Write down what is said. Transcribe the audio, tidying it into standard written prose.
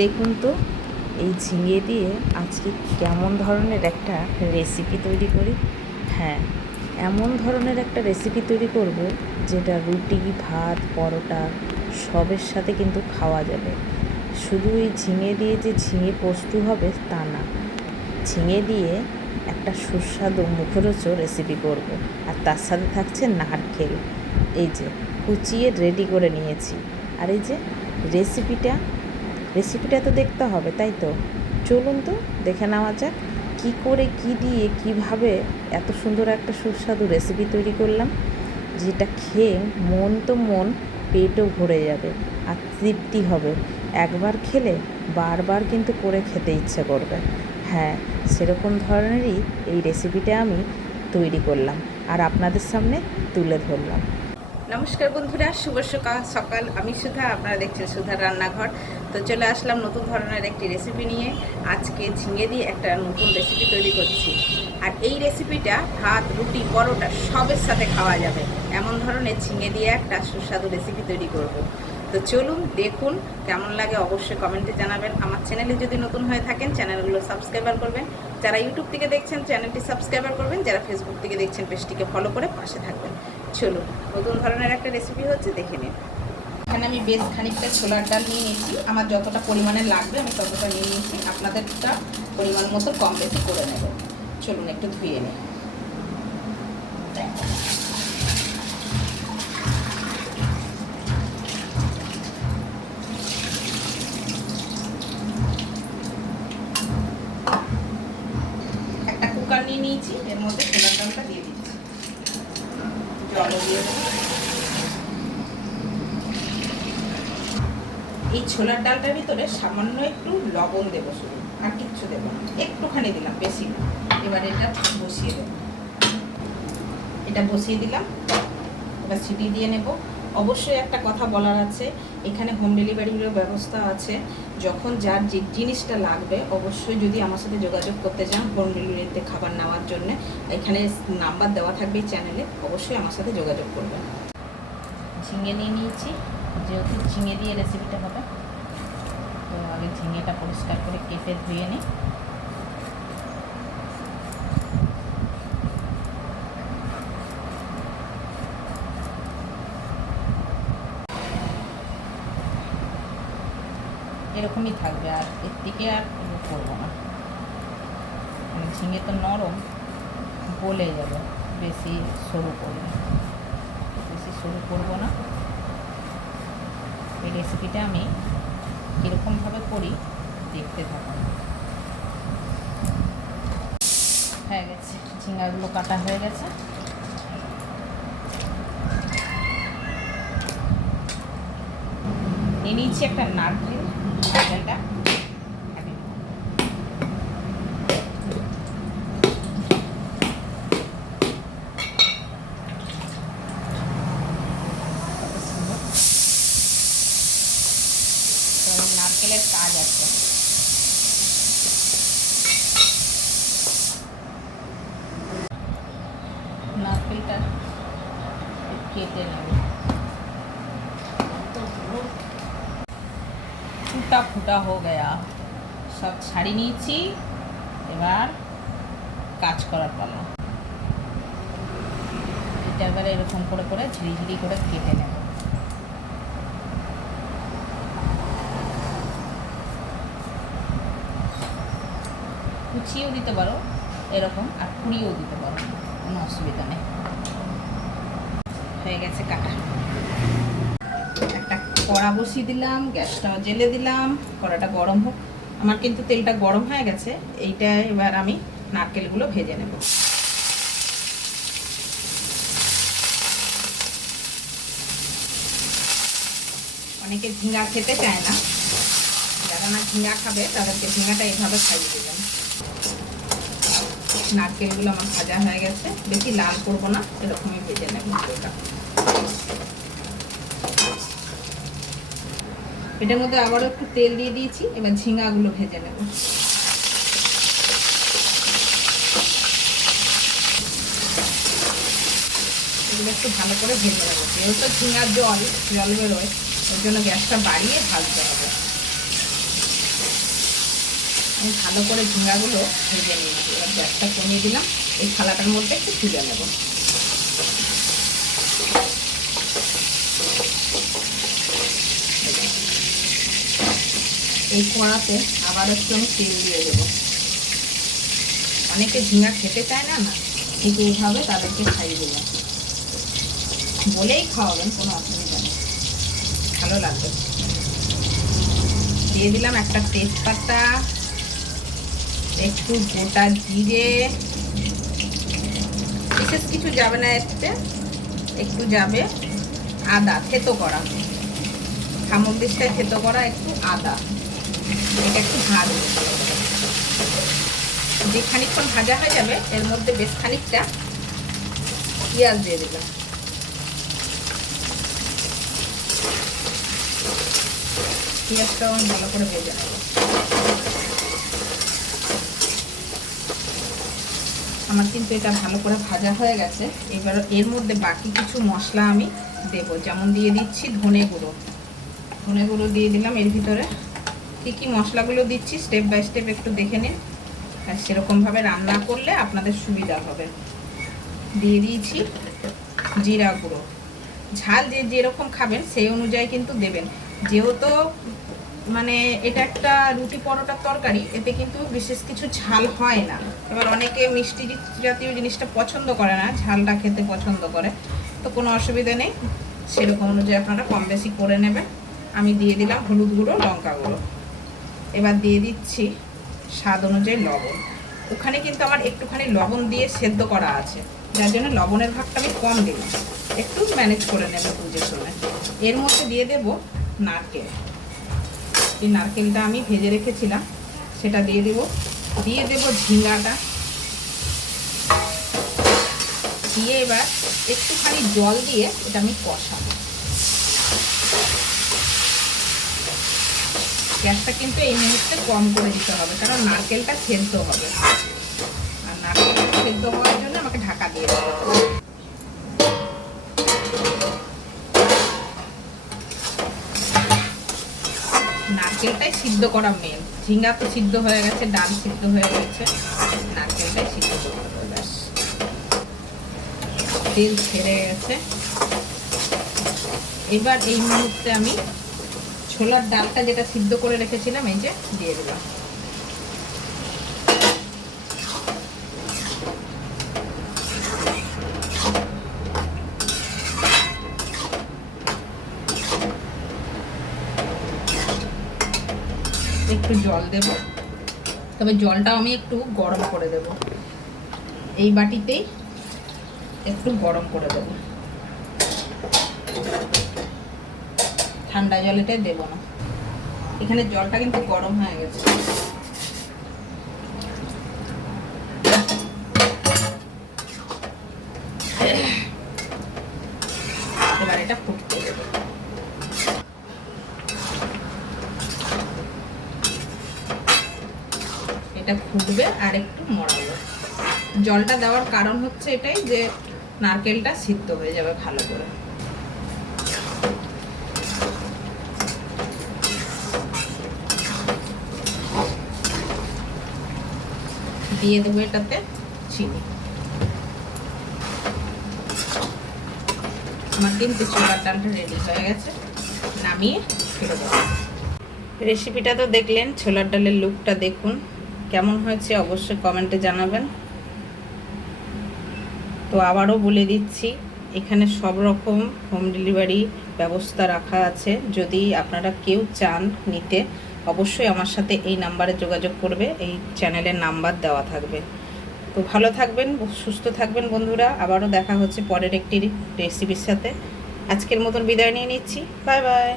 দেখুন তো এই ঝিঙে দিয়ে আজকে কেমন ধরনের একটা রেসিপি তৈরি করি। হ্যাঁ, এমন ধরনের একটা রেসিপি তৈরি করব যেটা রুটি, ভাত, পরোটা সবের সাথে কিন্তু খাওয়া যাবে। শুধু এই ঝিঙে দিয়ে যে ঝিঙে পোস্ত হবে তা না, ঝিঙে দিয়ে একটা সুস্বাদু মুখরোচক রেসিপি করব। আর তার সাথে থাকছে নারকেল। এই যে কুচিয়ে রেডি করে নিয়েছি। আর এই যে রেসিপিটা তো দেখতে হবে, তাই তো? চলুন তো দেখে নেওয়া যাক কী করে কী দিয়ে কিভাবে এত সুন্দর একটা সুস্বাদু রেসিপি তৈরি করলাম, যেটা খেয়ে মন তো মন, পেটও ভরে যাবে আর তৃপ্তি হবে। একবার খেলে বারবার কিন্তু করে খেতে ইচ্ছে করবে। হ্যাঁ, সেরকম ধরনেরই এই রেসিপিটা আমি তৈরি করলাম আর আপনাদের সামনে তুলে ধরলাম। নমস্কার বন্ধুরা, শুভ সকাল। আমি সুধা, আপনারা দেখছেন সুধার রান্নাঘর। তো চলে আসলাম নতুন ধরনের একটি রেসিপি নিয়ে। আজকে ঝিঙে দিয়ে একটা নতুন রেসিপি তৈরি করছি। আর এই রেসিপিটা ভাত, রুটি, পরোটা সবের সাথে খাওয়া যাবে এমন ধরনের ঝিঙে দিয়ে একটা সুস্বাদু রেসিপি তৈরি করব। তো চলুন দেখুন, কেমন লাগে অবশ্যই কমেন্টে জানাবেন। আমার চ্যানেলে যদি নতুন হয়ে থাকেন চ্যানেলগুলো সাবস্ক্রাইবার করবেন। যারা ইউটিউব থেকে দেখছেন চ্যানেলটি সাবস্ক্রাইবার করবেন, যারা ফেসবুক থেকে দেখছেন পেজটিকে ফলো করে পাশে থাকবেন। চলুন, নতুন ধরনের একটা রেসিপি হচ্ছে, দেখে নিন। এখানে আমি বেশ খানিকটা ছোলার ডাল নিয়ে নিয়েছি। আমার যতটা পরিমাণে লাগবে আমি ততটা নিয়ে নিয়েছি। আপনাদেরটা পরিমাণ মতো কম বেশি করে নেব। চলুন একটু ধুয়ে নিই। একটা কুকার নিয়ে নিয়েছি, এর মধ্যে ছোলার ডালটা দিয়ে দিচ্ছি। জলও দিয়ে দেবো। এই ছোলার ডালটার ভিতরে সামান্য একটু লবণ দেবো, শুধু, আর কিচ্ছু দেবো না। একটুখানি দিলাম, বেশি না। এবার এটা বসিয়ে দেবো। এটা বসিয়ে দিলাম, এবার সিটি দিয়ে নেব। অবশ্যই একটা কথা বলার আছে, এখানে হোম ডেলিভারিরও ব্যবস্থা আছে। যখন যার যে জিনিসটা লাগবে অবশ্যই যদি আমার সাথে যোগাযোগ করতে চান হোম ডেলিভারিতে খাবার নেওয়ার জন্য, এখানে নাম্বার দেওয়া থাকবে চ্যানেলে, অবশ্যই আমার সাথে যোগাযোগ করবেন। ঝিঙে নিয়ে নিয়েছি, যেহেতু ঝিঙে দিয়ে রেসিপিটা হবে, তো আগে ঝিঙেটা পরিষ্কার করে কেটে ধুয়ে নিই। এরকমই থাকবে, আর এর থেকে আর করবো না। ঝিঙে তো নরম, গলে যাবে। বেশি সরু করবো না। এই রেসিপিটা আমি কীরকমভাবে করি দেখতে থাকুন। হয়ে গেছে, ঝিঙাগুলো কাটা হয়ে গেছে। নিয়ে নিয়েছি একটা নারকেল। নারকেলটা নারকেলের কাজ আছে। নারকেলটা কেটে নেব। ফুটা ফুটা হয়ে গেয়া, সব ছাড়িয়ে নিয়েছি। এবার কাজ করার পালা। এটা এবারে এরকম করে করে ঝিরি করে কেটে নেব। কুচিয়েও দিতে পারো এরকম, আর পুড়িয়েও দিতে পারো, কোনো অসুবিধা নেই। হয়ে গেছে কাটা। একটা কড়া বসিয়ে দিলাম, গ্যাসটা জেলে দিলাম, কড়াটা গরম হোক। আমার কিন্তু তেলটা গরম হয়ে গেছে। এইটা এবার আমি নারকেলগুলো ভেজে নেব। অনেকে ঝিঙা খেতে চায় না, যারা না ঝিঙা খাবে তাদেরকে ঝিঙাটা এইভাবে খাইয়ে দিলাম। নারকেলগুলো আমার ভাজা হয়ে গেছে, বেশি লাল করবো না, এরকমই ভেজে নেব। এটার মধ্যে আবারও একটু তেল দিয়ে দিয়েছি, এবার ঝিঙাগুলো ভেজে নেব। এগুলো একটু ভালো করে ভেজে নেব। যেহেতু ঝিঙার জল বেরোয়, ওই জন্য গ্যাসটা বাড়িয়ে ভাজতে হবে। আমি ভালো করে ঝিঙ্গাগুলো ভেজে নিয়েছি। এবার গ্যাসটা কমিয়ে দিলাম, এই থালাটার মধ্যে একটু তুলে নেব। এই কড়াতে আবার একটু আমি তেল দিয়ে দেবো। অনেকে ঝিঙ্গা খেতে চায় না, কিন্তু এইভাবে তাদেরকে খাইয়ে দেবেন, বলেই খাওয়াবেন, কোনো অসুবিধা নেই, ভালো লাগবে। দিয়ে দিলাম একটা তেজপাতা, একটু গোটা জিরে, বিশেষ কিছু যাবে না এতে, একটু যাবে আদা থেতো করা, সামগ্রিকটায় থেতো করা একটু আদা। এটা একটু ভাজবো, যে খানিকক্ষণ ভাজা হয়ে যাবে এর মধ্যে বেশ খানিকটা পেঁয়াজ দিয়ে দিলাম। পেঁয়াজটাও আমি ভালো করে ভেজে নেব। আমার কিন্তু এটা ভালো করে ভাজা হয়ে গেছে। এবার এর মধ্যে বাকি কিছু মশলা আমি দেবো, যেমন দিয়ে দিচ্ছি ধনে গুঁড়ো। ধনে গুঁড়ো দিয়ে দিলাম এর ভিতরে। কী কী মশলাগুলো দিচ্ছি স্টেপ বাই স্টেপ একটু দেখে নিন, আর সেরকমভাবে রান্না করলে আপনাদের সুবিধা হবে। দিয়ে দিয়েছি জিরা গুঁড়ো। ঝাল যে যেরকম খাবেন সেই অনুযায়ী কিন্তু দেবেন, যেহেতু মানে এটা একটা রুটি পরোটার তরকারি, এতে কিন্তু বিশেষ কিছু ঝাল হয় না। এবার অনেকে মিষ্টি জাতীয় জিনিসটা পছন্দ করে না, ঝালটা খেতে পছন্দ করে, তো কোনো অসুবিধা নেই, সেরকম অনুযায়ী আপনারা কম বেশি করে নেবেন। আমি দিয়ে দিলাম হলুদ গুঁড়ো, লঙ্কা গুঁড়ো। এবার দিয়ে দিচ্ছি স্বাদ অনুযায়ী লবণ। ওখানে কিন্তু আমার একটুখানি লবণ দিয়ে সেদ্ধ করা আছে, যার জন্য লবণের ভাগটা আমি কম দিলাম, একটু ম্যানেজ করে নেবে বুঝে শুনে। এর মধ্যে দিয়ে দেব নারকেল। এই নারকেলটা আমি ভেজে রেখেছিলাম, সেটা দিয়ে দেব। দিয়ে দেব ঝিঙ্গাটা, দিয়ে এবার একটুখানি জল দিয়ে এটা আমি কষাবো। গ্যাসটা কিন্তু এই মুহূর্তে কম করে দিতে হবে, কারণ নারকেলটা সেদ্ধ হবে, আর নারকেলটা সেদ্ধ হওয়ার জন্য আমাকে ঢাকা দিয়ে দেবো। নারকেলটাই সিদ্ধ করা মেন। ঝিঙ্গা তো সিদ্ধ হয়ে গেছে, ডাল সিদ্ধ হয়ে গেছে, নারকেলটাই সিদ্ধ করতে হবে। ব্যাস, তেল ছেড়ে গেছে। এবার এই মুহূর্তে আমি ছোলার ডালটা যেটা সিদ্ধ করে রেখেছিলাম এই যে দিয়ে দিলাম। একটু জল দেব, তবে জলটা আমি একটু গরম করে দেব। এই বাটিতেই একটু গরম করে দেব, ঠান্ডা জলটাই দেব না। এখানে জলটা কিন্তু গরম হয়ে গেছে। এবার এটা ফুটতে দেব। এটা ফুটবে আর একটু মরাবো। জলটা দেওয়ার কারণ হচ্ছে এটাই যে নারকেলটা সিদ্ধ হয়ে যাবে ভালো করে। দিয়ে দেবো এটাতে চিনি। আমার কিন্তু ছোলার ডালটা রেডি হয়ে গেছে, নামিয়ে ফেলে দেবো। রেসিপিটা তো দেখলেন, ছোলার ডালের লুকটা দেখুন কেমন হয়েছে, অবশ্যই কমেন্টে জানাবেন। তো আবারও বলে দিচ্ছি, এখানে সব রকম হোম ডেলিভারি ব্যবস্থা রাখা আছে। যদি আপনারা কেউ চান নিতে, অবশ্যই আমার সাথে এই নাম্বারে যোগাযোগ করবে, এই চ্যানেলের নাম্বার দেওয়া থাকবে। তো ভালো থাকবেন, সুস্থ থাকবেন বন্ধুরা। আবারও দেখা হচ্ছে পরের একটি রেসিপির সাথে। আজকের মতন বিদায় নিয়ে নিচ্ছি, বাই বাই।